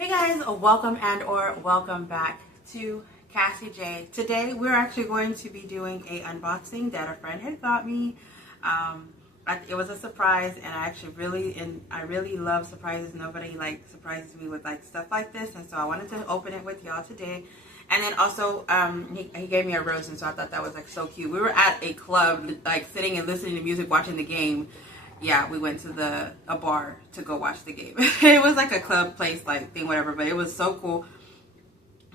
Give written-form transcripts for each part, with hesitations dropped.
Hey guys, welcome or welcome back to Cassie J. Today we're actually going to be doing a unboxing that a friend had got me. It was a surprise, and I really love surprises. Nobody surprises me with stuff like this, and so I wanted to open it with y'all today. And then also he gave me a rose, and so I thought that was so cute. We were at a club sitting and listening to music, watching the game. Yeah, we went to a bar to go watch the game. It was like a club place thing, whatever, but it was so cool,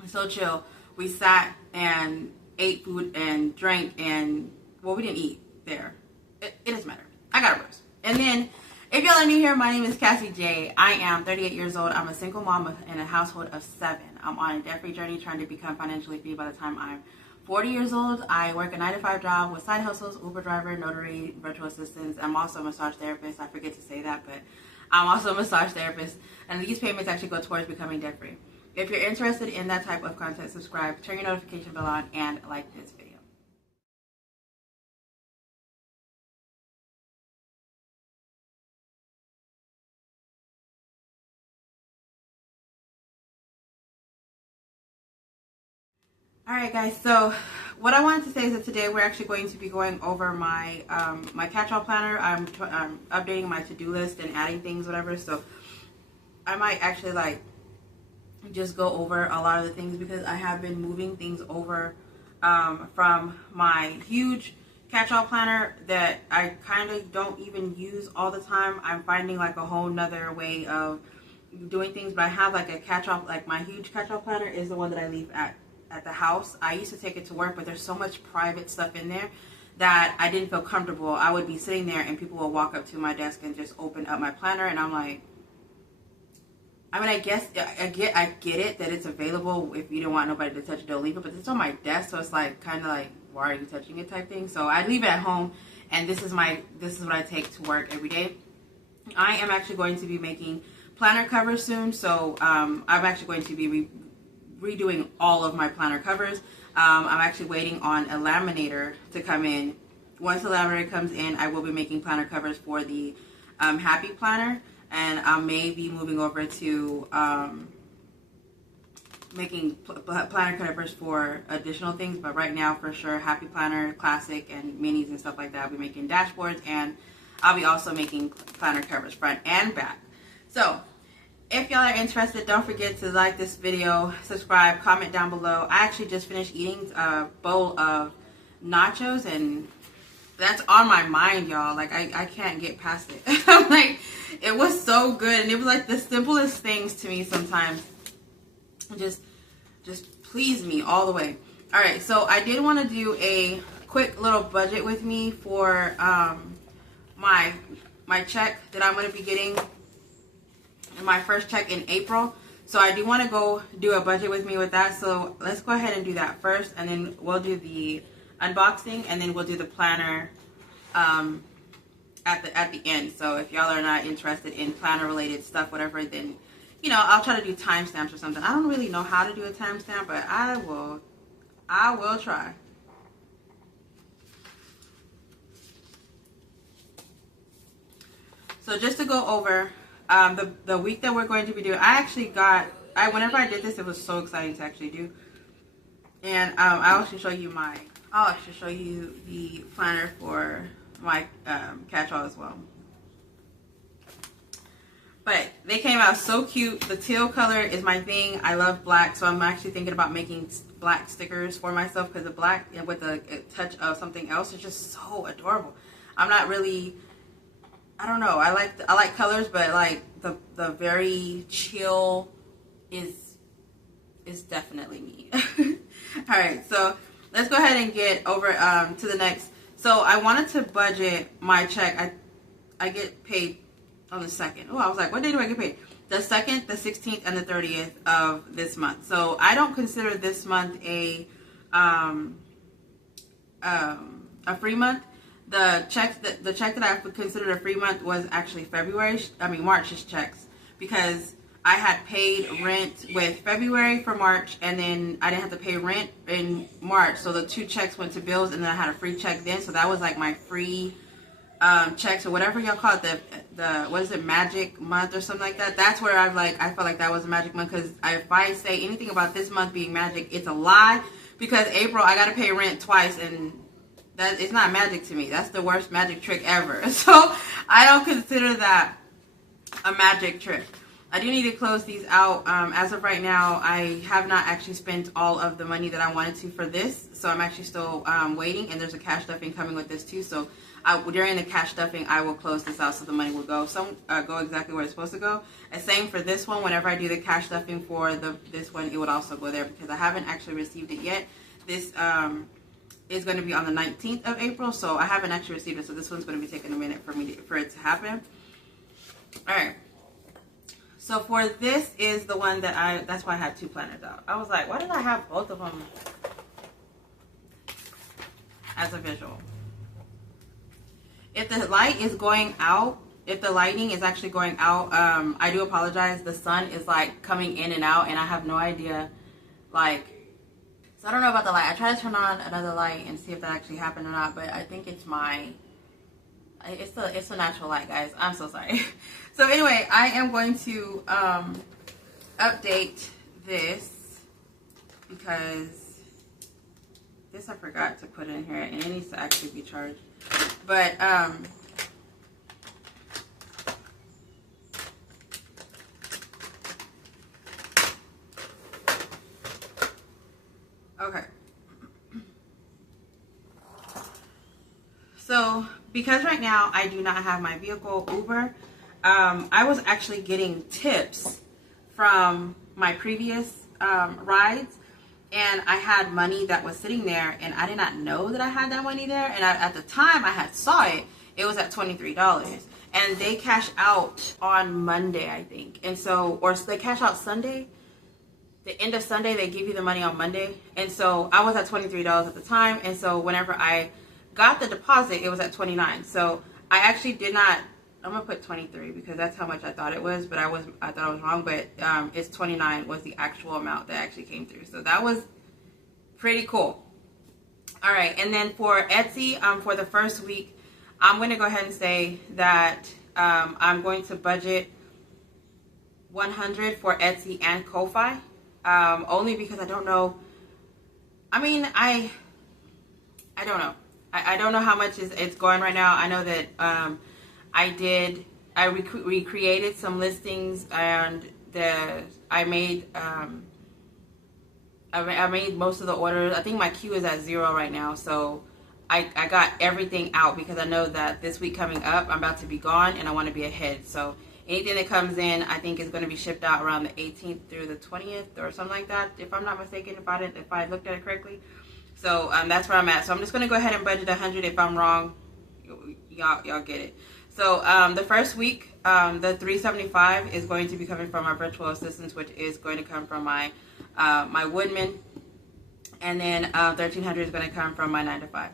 so chill. We sat and ate food and drank, and well, we didn't eat there. It doesn't matter. I got a rose. And then, if y'all are new here, my name is Cassie J. I am 38 years old. I'm a single mom in a household of 7. I'm on a debt-free journey trying to become financially free by the time I'm 40 years old. I work a 9-to-5 job with side hustles, Uber driver, notary, virtual assistants. I'm also a massage therapist. I forget to say that, but I'm also a massage therapist. And these payments actually go towards becoming debt-free. If you're interested in that type of content, subscribe, turn your notification bell on, and like this video. Alright guys, so what I wanted to say is that today we're actually going to be going over my my catch-all planner. I'm updating my to-do list and adding things, whatever, so I might actually just go over a lot of the things because I have been moving things over from my huge catch-all planner that I kind of don't even use all the time. I'm finding a whole nother way of doing things, but I have a catch-all, my huge catch-all planner is the one that I leave at the house. I used to take it to work, but there's so much private stuff in there that I didn't feel comfortable. I would be sitting there and people will walk up to my desk and just open up my planner, and I'm like, I mean, I guess I get it that it's available. If you don't want nobody to touch it, don't leave it, but it's on my desk, so it's kind of why are you touching it type thing. So I leave it at home, and this is what I take to work every day. I am actually going to be making planner covers soon, so I'm actually going to be redoing all of my planner covers. I'm actually waiting on a laminator to come in. Once the laminator comes in, I will be making planner covers for the Happy Planner, and I may be moving over to making planner covers for additional things, but right now for sure Happy Planner, Classic, and Minis and stuff like that. I'll be making dashboards, and I'll be also making planner covers front and back. So if y'all are interested, don't forget to like this video, subscribe, comment down below. I actually just finished eating a bowl of nachos, and that's on my mind, y'all. I can't get past it. It was so good, and it was the simplest things to me sometimes. Just please me all the way. Alright, so I did want to do a quick little budget with me for my check that I'm going to be getting. My first check in April, so I do want to go do a budget with me with that. So let's go ahead and do that first, and then we'll do the unboxing, and then we'll do the planner at the end. So if y'all are not interested in planner related stuff, whatever, then I'll try to do timestamps or something. I don't really know how to do a timestamp, but I will try. So just to go over the week that we're going to be doing, whenever I did this, it was so exciting to actually do. And I'll actually show you the planner for my catch-all as well. But they came out so cute. The teal color is my thing. I love black, so I'm actually thinking about making black stickers for myself, because the black with a touch of something else is just so adorable. I'm not really, I don't know. I like colors, but the very chill is definitely me. All right, so let's go ahead and get over to the next. So I wanted to budget my check. I get paid on the 2nd. Oh, I was like, what day do I get paid? The 2nd, the 16th, and the 30th of this month. So I don't consider this month a free month. The check that I considered a free month was actually March's checks, because I had paid rent with February for March, and then I didn't have to pay rent in March, so the 2 checks went to bills, and then I had a free check then, so that was my free checks or whatever y'all call it, the what is it, magic month or something like that. That's where I felt like that was a magic month, because if I say anything about this month being magic, it's a lie, because April I got to pay rent twice, and that it's not magic to me. That's the worst magic trick ever. So I don't consider that a magic trick. I do need to close these out. As of right now, I have not actually spent all of the money that I wanted to for this, so I'm actually still waiting, and there's a cash stuffing coming with this too. So during the cash stuffing, I will close this out so the money will go exactly where it's supposed to go. And same for this one. Whenever I do the cash stuffing for this one, it would also go there, because I haven't actually received it yet. This is going to be on the 19th of April, so I haven't actually received it. So this one's going to be taking a minute for it to happen. All right. So for this is the one that that's why I had two planners out. I was like, why did I have both of them as a visual? If the light is going out, if the lighting is actually going out, I do apologize. The sun is like coming in and out, and I have no idea, like, so I don't know about the light. I tried to turn on another light and see if that actually happened or not, but I think it's it's the natural light, guys. I'm so sorry. So anyway, I am going to update this, because this I forgot to put in here, and it needs to actually be charged. But okay. So because right now I do not have my vehicle Uber, I was actually getting tips from my previous rides, and I had money that was sitting there, and I did not know that I had that money there. And at the time I had saw it, it was at $23, and they cash out on Monday, I think. And so, or they cash out Sunday. The end of Sunday, they give you the money on Monday. And so I was at $23 at the time. And so whenever I got the deposit, it was at $29. So I actually did not, I'm gonna put 23 because that's how much I thought it was, but I thought I was wrong. But it's 29 was the actual amount that actually came through. So that was pretty cool. All right, and then for Etsy, for the first week, I'm gonna go ahead and say that I'm going to budget $100 for Etsy and Ko-Fi, only because I don't know. I mean, I don't know. I don't know how much it's going right now. I know that I recreated some listings, and I made most of the orders. I think my queue is at 0 right now, so I got everything out because I know that this week coming up I'm about to be gone and I want to be ahead. So anything that comes in, I think is going to be shipped out around the 18th through the 20th or something like that, if I'm not mistaken, if I looked at it correctly. So that's where I'm at. So I'm just going to go ahead and budget 100. If I'm wrong, y'all get it. So the first week, the $375 is going to be coming from my virtual assistants, which is going to come from my woodman, and then $1,300 is going to come from my 9-to-5.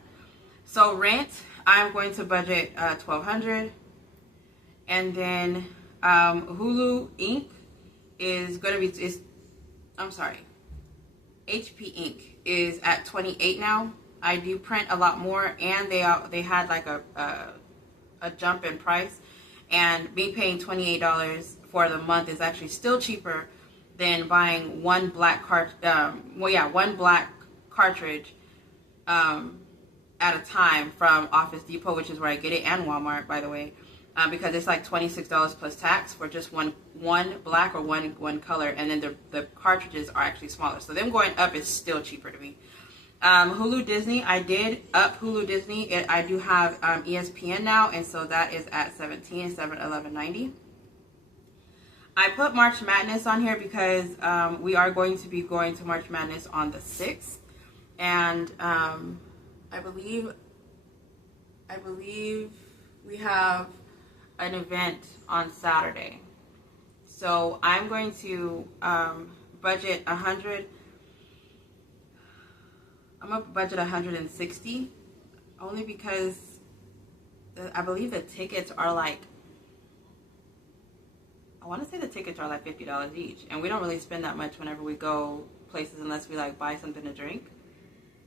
So rent, I'm going to budget $1,200, and then Hulu Ink is going to be HP Ink is at $28 now. I do print a lot more, and they had like a jump in price, and me paying $28 for the month is actually still cheaper than buying one black cartridge at a time from Office Depot, which is where I get it, and Walmart, by the way, because it's like $26 plus tax for just one black or one color, and then the cartridges are actually smaller. So them going up is still cheaper to me. Hulu Disney, I did up Hulu Disney. I do have ESPN now, and so that is at $11.90. I put March Madness on here because we are going to be going to March Madness on the 6th, and I believe we have an event on Saturday. So I'm going to budget 100. I'm going to budget 160, only because I believe the tickets are like, I want to say the tickets are like $50 each, and we don't really spend that much whenever we go places unless we like buy something to drink,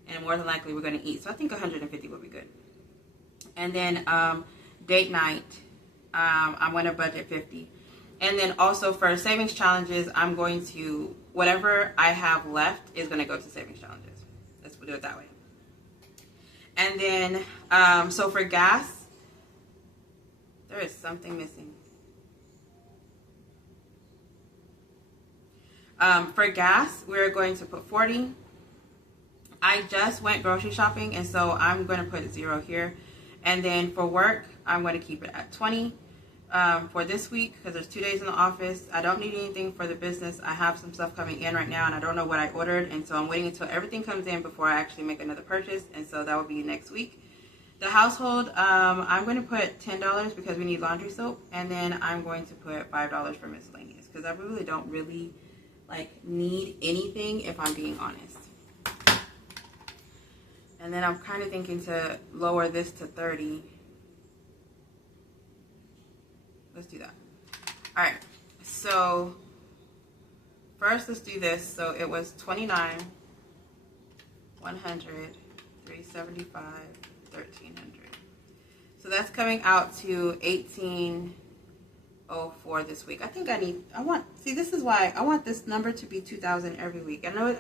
and more than likely we're going to eat. So I think 150 would be good. And then date night, I'm going to budget 50. And then also for savings challenges, I'm going to, whatever I have left is going to go to savings challenges. Let's do it that way. And then, so for gas, there is something missing. For gas, we're going to put 40. I just went grocery shopping, and so I'm going to put 0 here. And then for work, I'm going to keep it at 20 for this week because there's 2 days in the office. I don't need anything for the business. I have some stuff coming in right now, and I don't know what I ordered, and so I'm waiting until everything comes in before I actually make another purchase, and so that will be next week. The household, I'm going to put $10 because we need laundry soap, and then I'm going to put $5 for miscellaneous because I really don't need anything if I'm being honest. And then I'm kind of thinking to lower this to 30. Let's do that. All right, so first let's do this. So it was 29, 100, 375, 1300. So that's coming out to 1804 this week. I think this is why I want this number to be 2,000 every week. I know,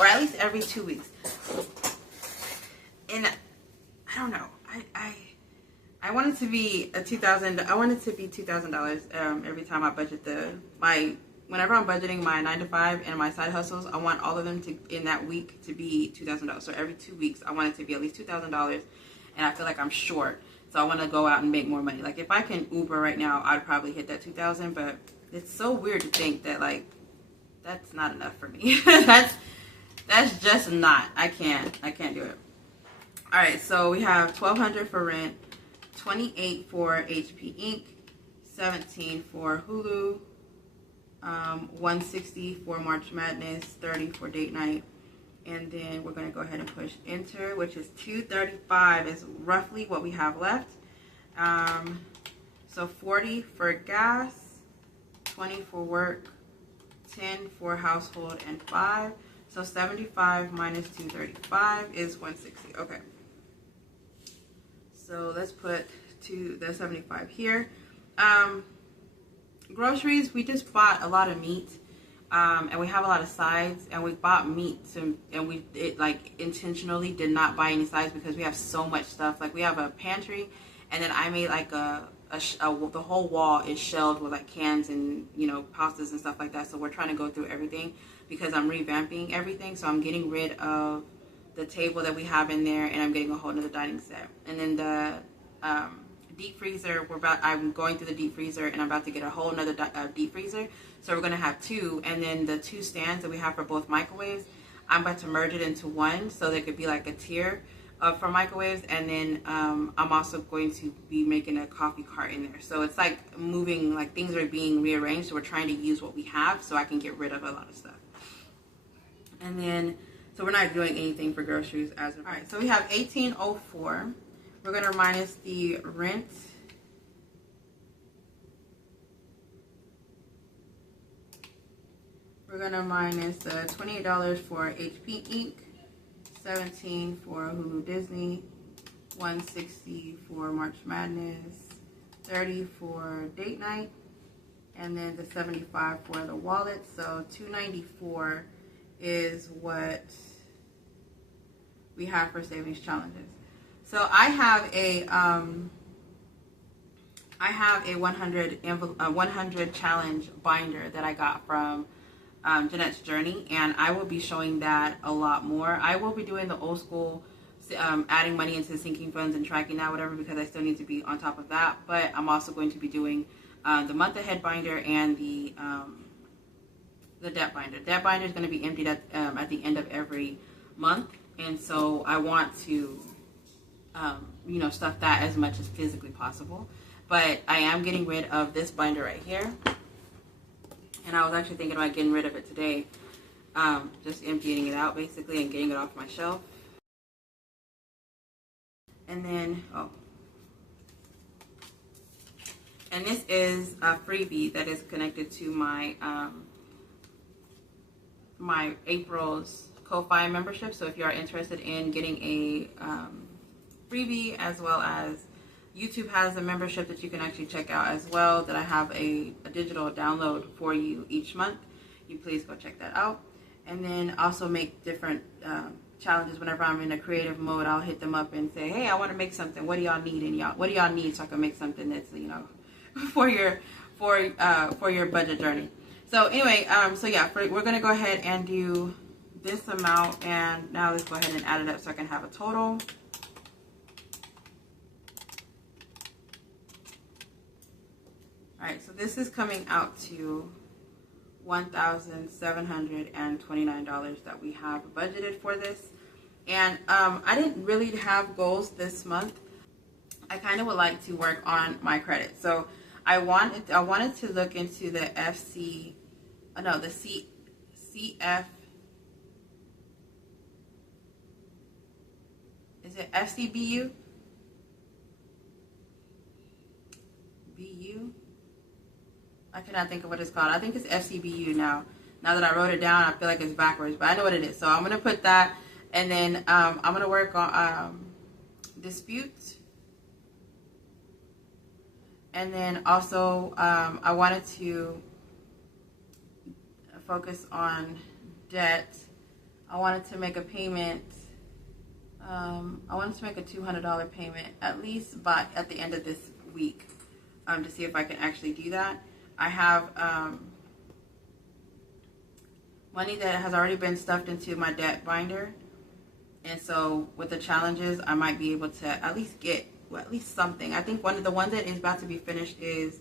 or at least every 2 weeks. And I don't know. I want it to be a $2,000. I want it to be $2,000 every time I budget whenever I'm budgeting my 9 to 5 and my side hustles. I want all of them to in that week to be $2,000. So every 2 weeks, I want it to be at least $2,000, and I feel like I'm short. So I want to go out and make more money. Like if I can Uber right now, I'd probably hit that 2,000. But it's so weird to think that that's not enough for me. that's just not. I can't do it. All right, so we have $1,200 for rent, $28 for HP Inc., $17 for Hulu, $160 for March Madness, $30 for date night, and then we're going to go ahead and push enter, which is $235 is roughly what we have left. So $40 for gas, $20 for work, $10 for household, and $5. So 75 minus 235 is 160. Okay. So let's put the 75 here. Groceries, we just bought a lot of meat, and we have a lot of sides, and we bought meat, and we intentionally did not buy any sides because we have so much stuff. Like we have a pantry, and then I made like the whole wall is shelved with like cans and pastas and stuff like that. So we're trying to go through everything because I'm revamping everything. So I'm getting rid of the table that we have in there, and I'm getting a whole nother dining set. And then the deep freezer, I'm going through the deep freezer, and I'm about to get a whole nother deep freezer. So we're going to have 2, and then the 2 stands that we have for both microwaves, I'm about to merge it into one so there could be like a tier for microwaves. And then I'm also going to be making a coffee cart in there. So it's like moving, like things are being rearranged. So we're trying to use what we have so I can get rid of a lot of stuff. And then, so we're not doing anything for groceries as of. All right, so we have 1804. We're going to minus the rent. We're going to minus the $28 for HP Inc., $17 for Hulu Disney, $160 for March Madness, $30 for date night, and then the $75 for the wallet. So $294 is what we have for savings challenges. So I have a 100 challenge binder that I got from Jeanette's Journey, and I will be showing that a lot more. I will be doing the old school adding money into the sinking funds and tracking that, whatever, because I still need to be on top of that. But I'm also going to be doing the month ahead binder and the debt binder. Debt binder is going to be emptied at the end of every month, and so I want to stuff that as much as physically possible. But I am getting rid of this binder right here, and I was actually thinking about getting rid of it today, just emptying it out basically and getting it off my shelf. And then and this is a freebie that is connected to my my April's Ko-Fi membership. So if you are interested in getting a freebie as well as YouTube has a membership that you can actually check out as well, that I have a digital download for you each month. You please go check that out. And then also make different challenges. Whenever I'm in a creative mode, I'll hit them up and say, hey, I want to make something. What do y'all need? And what do y'all need so I can make something that's, you know, for your budget journey. So anyway, so yeah, we're gonna go ahead and do this amount, and now let's go ahead and add it up so I can have a total. All right, so this is coming out to $1,729 that we have budgeted for this. And I didn't really have goals this month. I kind of would like to work on my credit. So I wanted to look into the CF. Is it FCBU? BU? I cannot think of what it's called. I think it's FCBU now. Now that I wrote it down, I feel like it's backwards, but I know what it is. So I'm going to put that, and then I'm going to work on disputes. And then also I wanted to focus on debt. I wanted to make a payment. I wanted to make a $200 payment at least at the end of this week to see if I can actually do that. I have money that has already been stuffed into my debt binder, and so with the challenges, I might be able to at least get at least something. I think one of the ones that is about to be finished is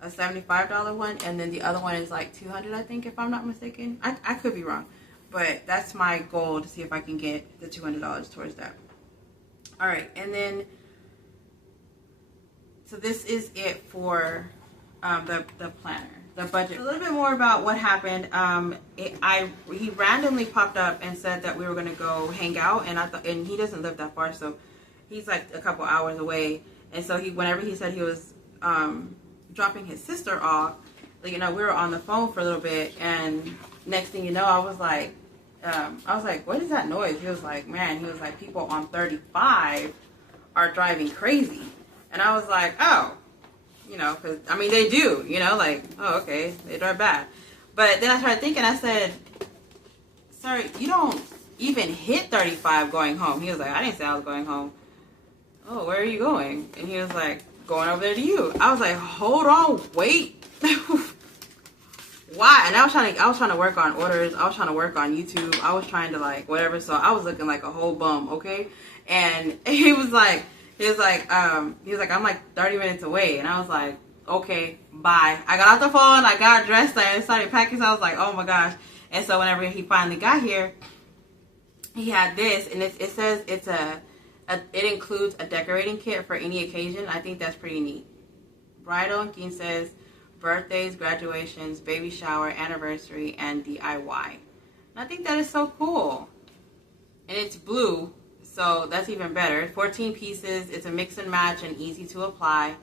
a $75 one, and then the other one is like $200, I think, if I'm not mistaken. I could be wrong, but that's my goal, to see if I can get the $200 towards that. All right, and then so this is it for the planner, the budget. A little bit more about what happened. He randomly popped up and said that we were going to go hang out, and and he doesn't live that far, so he's like a couple hours away. And so whenever he said he was dropping his sister off, like, you know, we were on the phone for a little bit, and next thing you know, I was like, what is that noise? He was like, people on 35 are driving crazy. And I was like, oh, you know, because, I mean, they do, you know, like, oh, okay, they drive bad. But then I started thinking, I said, sir, you don't even hit 35 going home. He was like, I didn't say I was going home. Oh, where are you going? And he was like, going over there to you. I was like, hold on, wait. Why? And I was trying to work on orders. I was trying to work on YouTube. I was trying to, like, whatever. So I was looking like a whole bum, okay? And he was like, I'm like 30 minutes away. And I was like, okay, bye. I got off the phone. I got dressed. I started packing. So I was like, oh my gosh. And so whenever he finally got here, he had this, and it says it includes a decorating kit for any occasion. I think that's pretty neat. Bridal and quinces, birthdays, graduations, baby shower, anniversary, and DIY. And I think that is so cool. And it's blue, so that's even better. 14 pieces. It's a mix and match and easy to apply.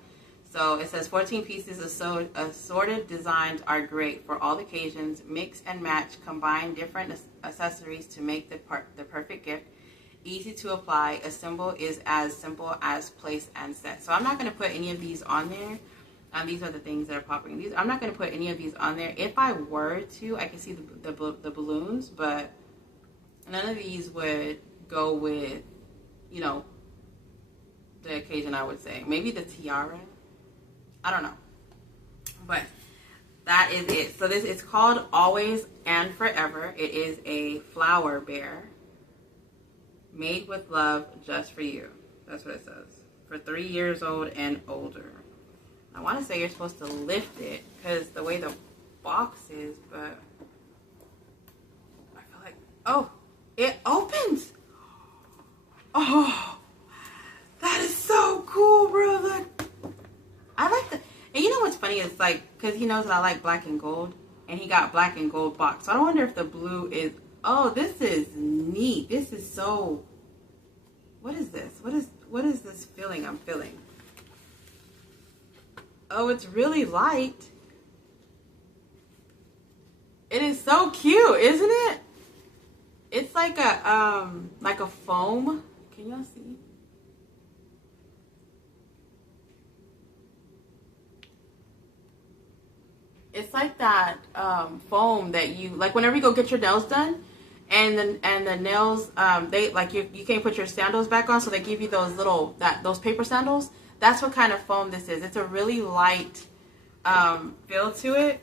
So it says 14 pieces assorted designs are great for all occasions. Mix and match, combine different accessories to make the perfect gift. Easy to apply. Assemble is as simple as place and set. So I'm not going to put any of these on there. These are the things that are popping. I'm not going to put any of these on there. If I were to, I can see the balloons, but none of these would go with, you know, the occasion, I would say. Maybe the tiara. I don't know. But that is it. So it's called Always and Forever. It is a flower bear made with love just for you. That's what it says. For 3 years old and older. I want to say you're supposed to lift it because the way the box is, but I feel like, oh, it opens. Oh, that is so cool, bro. Look. I like the, and you know what's funny is, like, because he knows that I like black and gold, and he got black and gold box. So I wonder if the blue is, oh, this is neat. This is so, what is this? What is this feeling I'm feeling? Oh, it's really light. It is so cute, isn't it? It's like a, foam. Can y'all see? It's like that foam that you like whenever you go get your nails done, and the nails they like you can't put your sandals back on, so they give you those little those paper sandals. That's what kind of foam this is. It's a really light feel to it.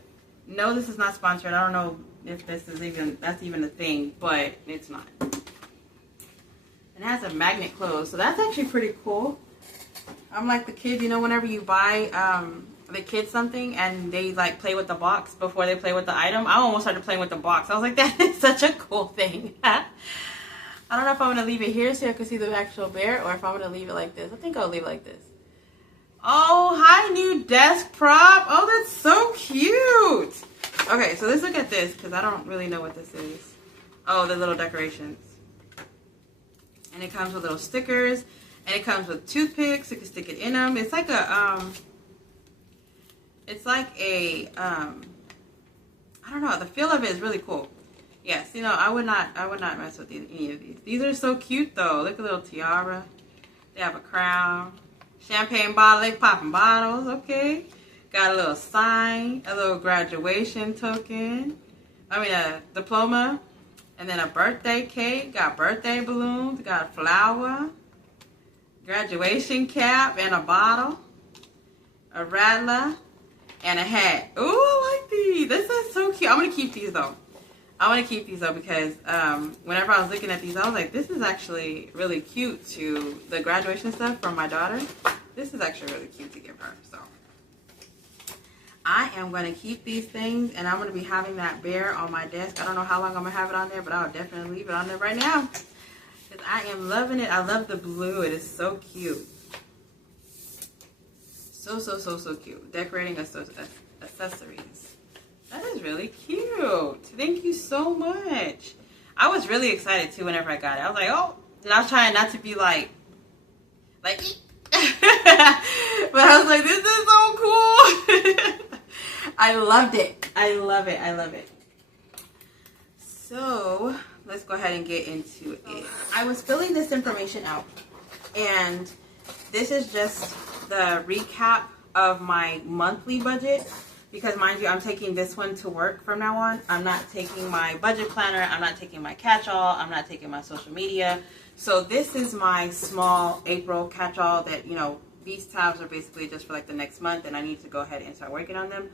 No, this is not sponsored. I don't know if that's even a thing, but it's not. It has a magnet close, so that's actually pretty cool. I'm like the kids, you know, whenever you buy the kids something and they like play with the box before they play with the item. I almost started playing with the box. I was like, that is such a cool thing. I don't know if I'm going to leave it here so I can see the actual bear, or if I'm going to leave it like this. I think I'll leave it like this. Oh, hi, new desk prop. Oh, that's so cute. Okay, so let's look at this because I don't really know what this is. Oh, the little decorations. And it comes with little stickers. And it comes with toothpicks. You can stick it in them. It's like a, I don't know. The feel of it is really cool. Yes, you know, I would not mess with any of these. These are so cute, though. Look at the little tiara. They have a crown. Champagne bottle. They popping bottles. Okay. Got a little sign. A little graduation token. I mean, a diploma. And then a birthday cake. Got birthday balloons. Got a flower. Graduation cap and a bottle. A rattler. And a hat. Ooh, I like these. This is so cute. I'm going to keep these, though. I want to keep these, though, because whenever I was looking at these, I was like, this is actually really cute to the graduation stuff from my daughter. This is actually really cute to give her, so. I am going to keep these things, and I'm going to be having that bear on my desk. I don't know how long I'm going to have it on there, but I'll definitely leave it on there right now. Because I am loving it. I love the blue. It is so cute. So cute. Decorating accessories. That is really cute. Thank you so much. I was really excited too whenever I got it. I was like, oh, and I was trying not to be like, but I was like, this is so cool. I loved it. I love it. I love it. So let's go ahead and get into it. I was filling this information out, and this is just the recap of my monthly budget, because mind you, I'm taking this one to work from now on. I'm not taking my budget planner, I'm not taking my catch-all, I'm not taking my social media. So this is my small April catch-all that, you know, these tabs are basically just for like the next month, and I need to go ahead and start working on them.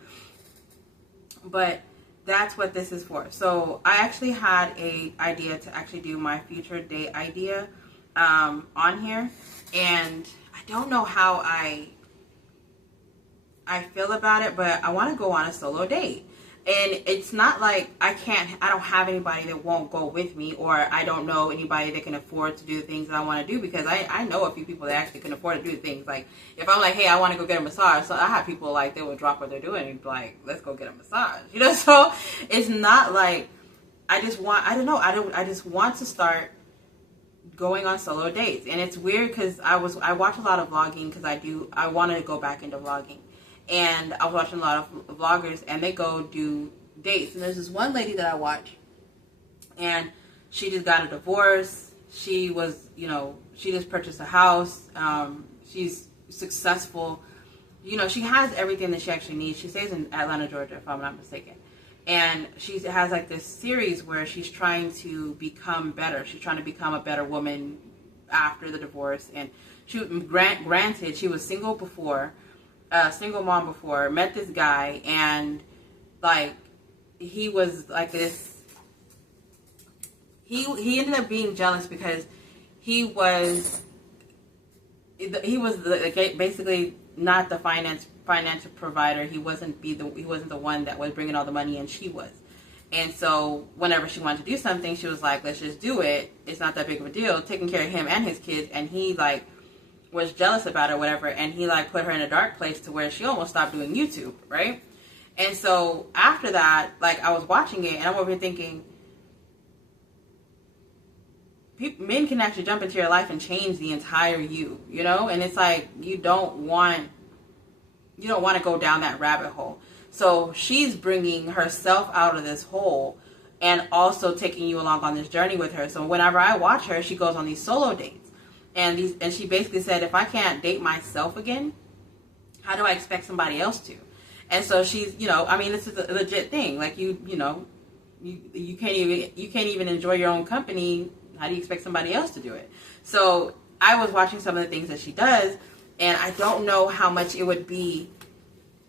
But that's what this is for. So I actually had a idea to actually do my future date idea on here, and I don't know how I feel about it, but I want to go on a solo date. And it's not like I don't have anybody that won't go with me, or I don't know anybody that can afford to do the things that I want to do, because I know a few people that actually can afford to do things. Like, if I'm like, hey, I want to go get a massage, so I have people like, they will drop what they're doing and be like, let's go get a massage, you know? So it's not like, I just want to start going on solo dates. And it's weird because I watch a lot of vlogging, because I wanted to go back into vlogging. And I was watching a lot of vloggers, and they go do dates. And there's this one lady that I watch, and she just got a divorce. She was, you know, she just purchased a house. She's successful. You know, she has everything that she actually needs. She stays in Atlanta, Georgia, if I'm not mistaken. And she has like this series where she's trying to become better. She's trying to become a better woman after the divorce. And she, granted, she was single before. Single mom before, met this guy, and like he was like this, he ended up being jealous because he was basically not the financial provider. He wasn't the one that was bringing all the money in. She was. And so whenever she wanted to do something, she was like, let's just do it. It's not that big of a deal, taking care of him and his kids. And he like was jealous about it or whatever, and he like put her in a dark place to where she almost stopped doing YouTube, right? And so after that, like, I was watching it, and I'm over here thinking, men can actually jump into your life and change the entire you know? And it's like, you don't want to go down that rabbit hole. So she's bringing herself out of this hole and also taking you along on this journey with her. So whenever I watch her, she goes on these solo dates. And she basically said, if I can't date myself again, how do I expect somebody else to? And so she's, you know, I mean, this is a legit thing. Like, you know, you can't even enjoy your own company. How do you expect somebody else to do it? So I was watching some of the things that she does, and I don't know how much it would be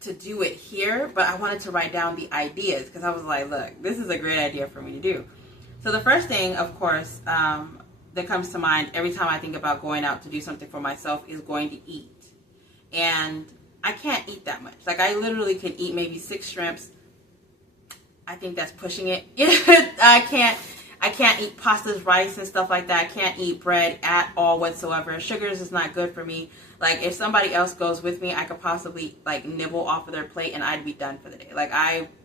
to do it here, but I wanted to write down the ideas because I was like, look, this is a great idea for me to do. So the first thing, of course, that comes to mind every time I think about going out to do something for myself is going to eat. And I can't eat that much. Like, I literally can eat maybe 6 shrimps. I think that's pushing it. I can't eat pastas, rice, and stuff like that. I can't eat bread at all whatsoever. Sugars is not good for me. Like, if somebody else goes with me, I could possibly, like, nibble off of their plate and I'd be done for the day. Like,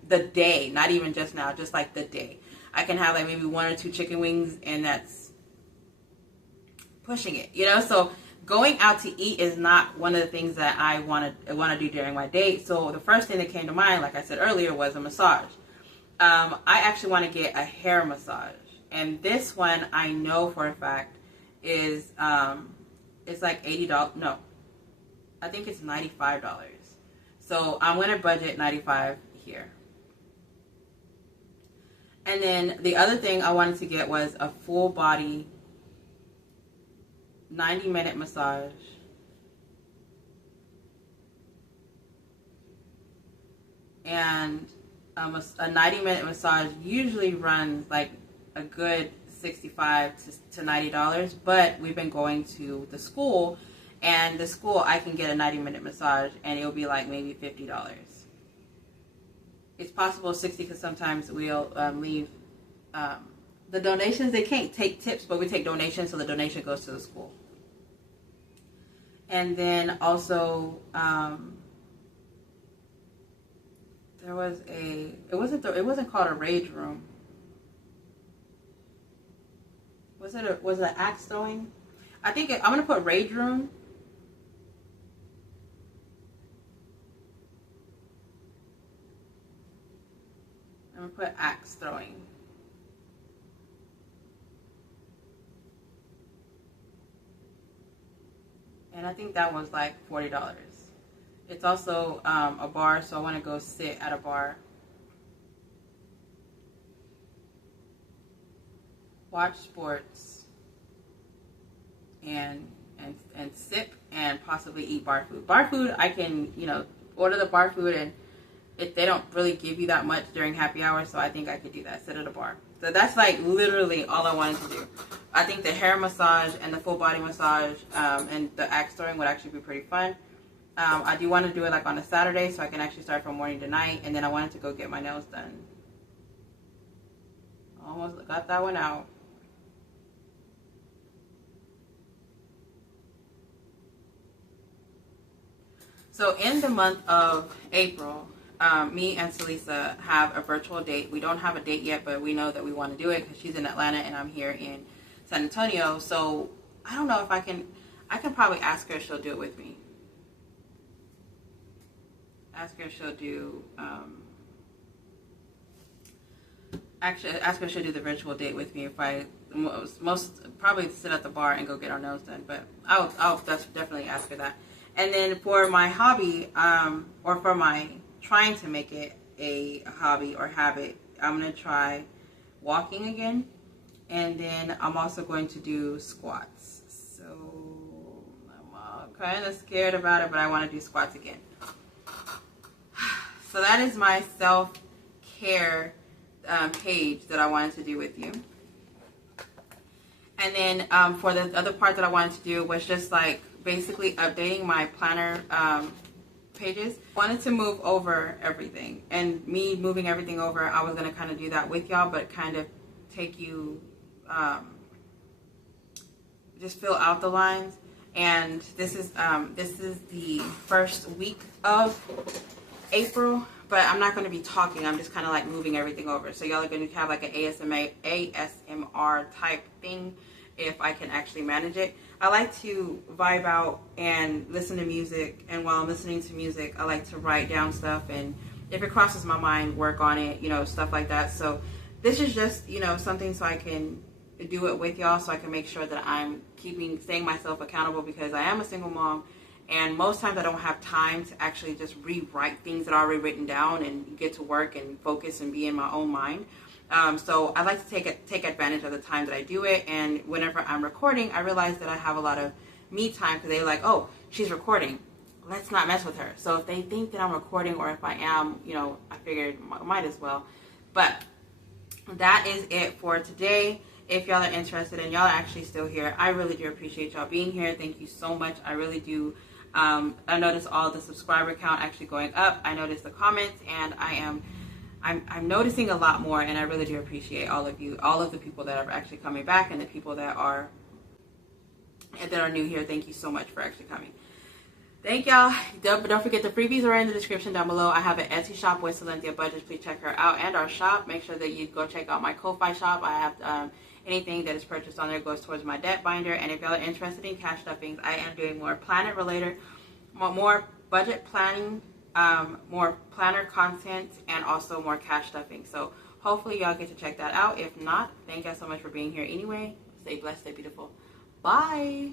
the day, not even just now, just like the day. I can have, like, maybe 1 or 2 chicken wings, and that's pushing it, you know? So going out to eat is not one of the things that I want to do during my date. So the first thing that came to mind, like I said earlier, was a massage. I actually want to get a hair massage. And this one, I know for a fact, is, it's like $80. No, I think it's $95. So I'm going to budget $95 here. And then the other thing I wanted to get was a full body 90-minute massage. And a 90-minute massage usually runs like a good $65 to $90, but we've been going to the school, and the school I can get a 90-minute massage and it'll be like maybe $50. It's possible 60 because sometimes we'll leave the donations. They can't take tips, but we take donations, so the donation goes to the school. And then also there was it wasn't called a rage room. Was it axe throwing? I think I'm gonna put rage room. I'm gonna put axe throwing. And I think that was like $40. It's also a bar, so I want to go sit at a bar. Watch sports. And sip and possibly eat bar food. Bar food, I can, you know, order the bar food, and if they don't really give you that much during happy hour, so I think I could do that, sit at a bar. So that's like literally all I wanted to do. I think the hair massage and the full body massage and the axe throwing would actually be pretty fun. I do want to do it like on a Saturday, so I can actually start from morning to night, and then I wanted to go get my nails done. Almost got that one out. So in the month of April, me and Celisa have a virtual date. We don't have a date yet, but we know that we want to do it because she's in Atlanta and I'm here in San Antonio. So I don't know if I can probably ask her if she'll do it with me. Ask her if she'll do, ask her if she'll do the virtual date with me if I probably sit at the bar and go get our nails done. But I'll definitely ask her that. And then for my hobby, or for my trying to make it a hobby or habit, I'm going to try walking again. And then I'm also going to do squats. So I'm kind of scared about it, but I want to do squats again. So that is my self-care page that I wanted to do with you. And then for the other part that I wanted to do was just like basically updating my planner pages. I wanted to move over everything, and me moving everything over, I was going to kind of do that with y'all, but kind of take you, just fill out the lines. And this is the first week of April, but I'm not going to be talking. I'm just kind of like moving everything over. So y'all are going to have like an ASMR type thing if I can actually manage it. I like to vibe out and listen to music, and while I'm listening to music, I like to write down stuff, and if it crosses my mind, work on it, you know, stuff like that. So this is just, you know, something so I can do it with y'all, so I can make sure that I'm staying myself accountable, because I am a single mom, And most times I don't have time to actually just rewrite things that are already written down and get to work and focus and be in my own mind. So I like to take advantage of the time that I do it. And whenever I'm recording, I realize that I have a lot of me time, because they're like, oh, she's recording, let's not mess with her. So if they think that I'm recording, or if I am, you know, I figured might as well. But that is it for today. If y'all are interested and y'all are actually still here, I really do appreciate y'all being here. Thank you so much. I really do. I noticed all the subscriber count actually going up. I noticed the comments, and I'm noticing a lot more, and I really do appreciate all of you, all of the people that are actually coming back, and the people that are new here. Thank you so much for actually coming. Thank y'all. Don't forget, the freebies are in the description down below. I have an Etsy shop with Silynthia Budgets. Please check her out, and our shop. Make sure that you go check out my Ko-Fi shop. I have anything that is purchased on there goes towards my debt binder. And if y'all are interested in cash stuffings, I am doing more planet related, more budget planning, more planner content, and also more cash stuffing. So hopefully y'all get to check that out. If not, thank y'all so much for being here anyway. Stay blessed, stay beautiful. Bye.